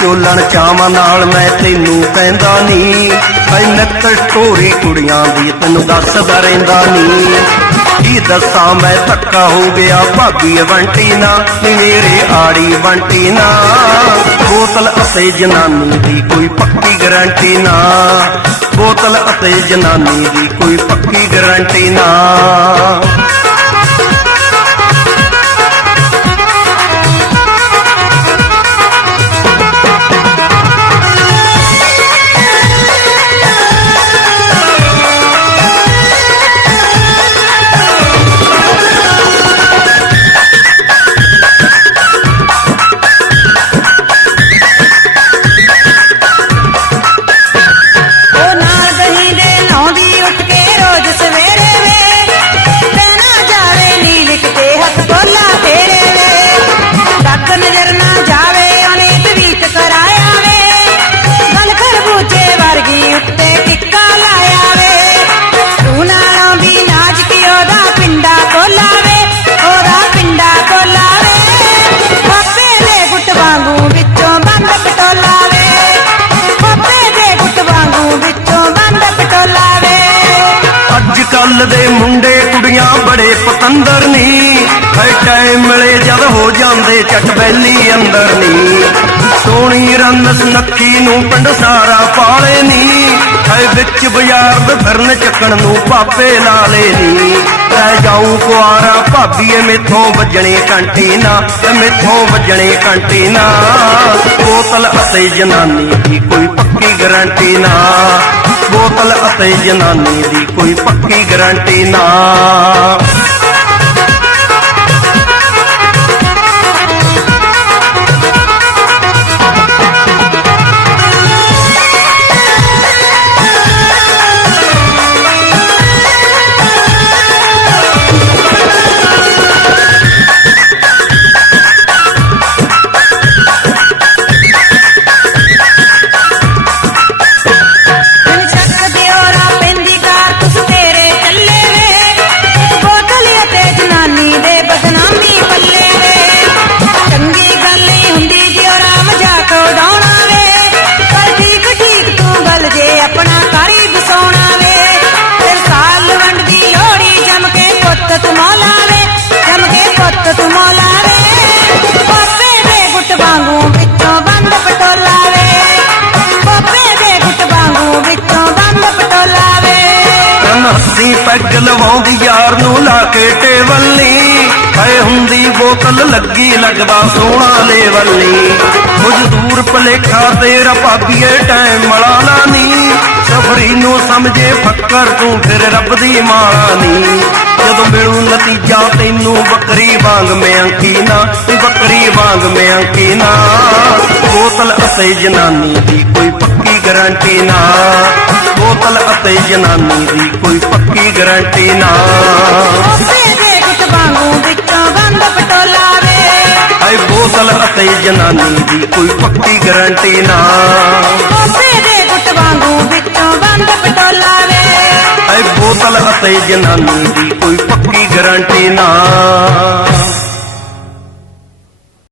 ਚੋਲਣ ਚਾਵਾਂ ਨਾਲ ਮੈਂ ਤੈਨੂੰ ਕਹਿੰਦਾ ਨਹੀਂ ਐ ਨੱਕ ਟੋਰੀ ਕੁੜੀਆਂ ਦੀ ਤੈਨੂੰ ਦੱਸਦਾ ਰਹਿੰਦਾ ਨਹੀਂ ਕੀ ਦੱਸਾਂ, ਮੈਂ ਧੱਕਾ ਹੋ ਗਿਆ ਭਾਬੀ ਵੰਟੀ ਨਾ ਮੇਰੇ ਆੜੀ ਵੰਟੀ ਨਾ। ਬੋਤਲ ਅਤੇ ਜਨਾਨੀ ਦੀ ਕੋਈ ਪੱਕੀ ਗਾਰੰਟੀ ਨਾ। ਬੋਤਲ ਅਤੇ ਜਨਾਨੀ ਦੀ ਕੋਈ ਪੱਕੀ ਗਾਰੰਟੀ ਨਾ। ਪਤੰਦਰ ਨੀ। ਹਰ ਟਾਈਮ ਮਿਲੇ ਜਦ ਹੋ ਜਾਂਦੇ ਚੱਟ ਬੈਲੀ ਅੰਦਰ ਨੀ। ਸੋਹਣੀ ਰੰਨਸ ਨੱਖੀ ਨੂੰ ਪਿੰਡ ਸਾਰਾ ਪਾਲੇ ਨੀ। ਹੈ ਵਿੱਚ ਬਾਜ਼ਾਰ ਦੇ ਫਿਰਨ ਚੱਕਣ ਨੂੰ ਪਾਪੇ ਲਾਲੇ ਨੀ। ਲੈ ਜਾਊ ਕੁਆਰਾ ਭਾਬੀਏ, ਮੇਥੋਂ ਵੱਜਣੇ ਕੰਟੀ ਨਾ ਤੇ ਮੇਥੋਂ ਵੱਜਣੇ ਕੰਟੀ ਨਾ ਬੋਤਲ ਅਤੇ ਜਨਾਨੀ ਦੀ ਕੋਈ ਪੱਕੀ ਗਾਰੰਟੀ ਨਾ। ਬੋਤਲ ਅਤੇ ਜਨਾਨੀ ਦੀ ਕੋਈ ਪੱਕੀ ਗਾਰੰਟੀ ਨਾ। ਤਨ ਪੈਗ ਲਵਾਉਂਦੀ ਯਾਰ ਨੂੰ ਲਾ ਕੇ ਟੇਬਲ ਹਏ ਹੁੰਦੀ ਬੋਤਲ ਲੱਗੀ ਲੱਗਦਾ ਸੋਹਣਾ ਲੇਵਲ ਮਜ਼ਦੂਰ ਭਲੇਖਾ ਤੇਰਾ ਭਾਬੀਏ ਟਾਈਮ ਮਲਾਣਾ ਨੀ। ਸਫਰੀ ਨੂੰ ਸਮਝੇ ਫੱਕਰ ਤੂੰ ਫਿਰ ਰੱਬ ਦੀ ਮਾਲਾ ਨੀ। ਜਦੋਂ ਮਿਲੂ ਨਤੀਜਾ ਤੈਨੂੰ ਬੱਕਰੀ ਵਾਂਗ ਮੈਂ ਅੰਕੀ ਨਾ ਨੀ ਬੱਕਰੀ ਵਾਂਗ ਮੈਂ ਅੰਕੀ ਨਾ ਬੋਤਲ ਅਤੇ ਜਨਾਨੀ ਦੀ ਕੋਈ ਪੱਕੀ ਗਾਰੰਟੀ ਨਾ। ਅਤੇ ਜਨਾਨੀ ਦੀ ਕੋਈ ਪੱਕੀ ਗਾਰੰਟੀ ਨਾ। ਪਾਪੇ ਦੇ ਗੁੱਟ ਵਾਂਗੂ ਵਿੱਚੋਂ ਬੰਦ ਪਟੋਲਾ ਵੇ। ਆਈ ਬੋਤਲ ਅਤੇ ਜਨਾਨੀ ਦੀ ਕੋਈ ਪੱਕੀ ਗਾਰੰਟੀ ਨਾ। ਪਾਪੇ ਦੇ ਗੁੱਟ ਵਾਂਗੂ ਵਿੱਚੋਂ ਬੰਦ ਪਟੋਲਾ ਵੇ। ਆਈ ਬੋਤਲ ਅਤੇ ਜਨਾਨੀ ਦੀ ਕੋਈ ਪੱਕੀ ਗਾਰੰਟੀ ਨਾ।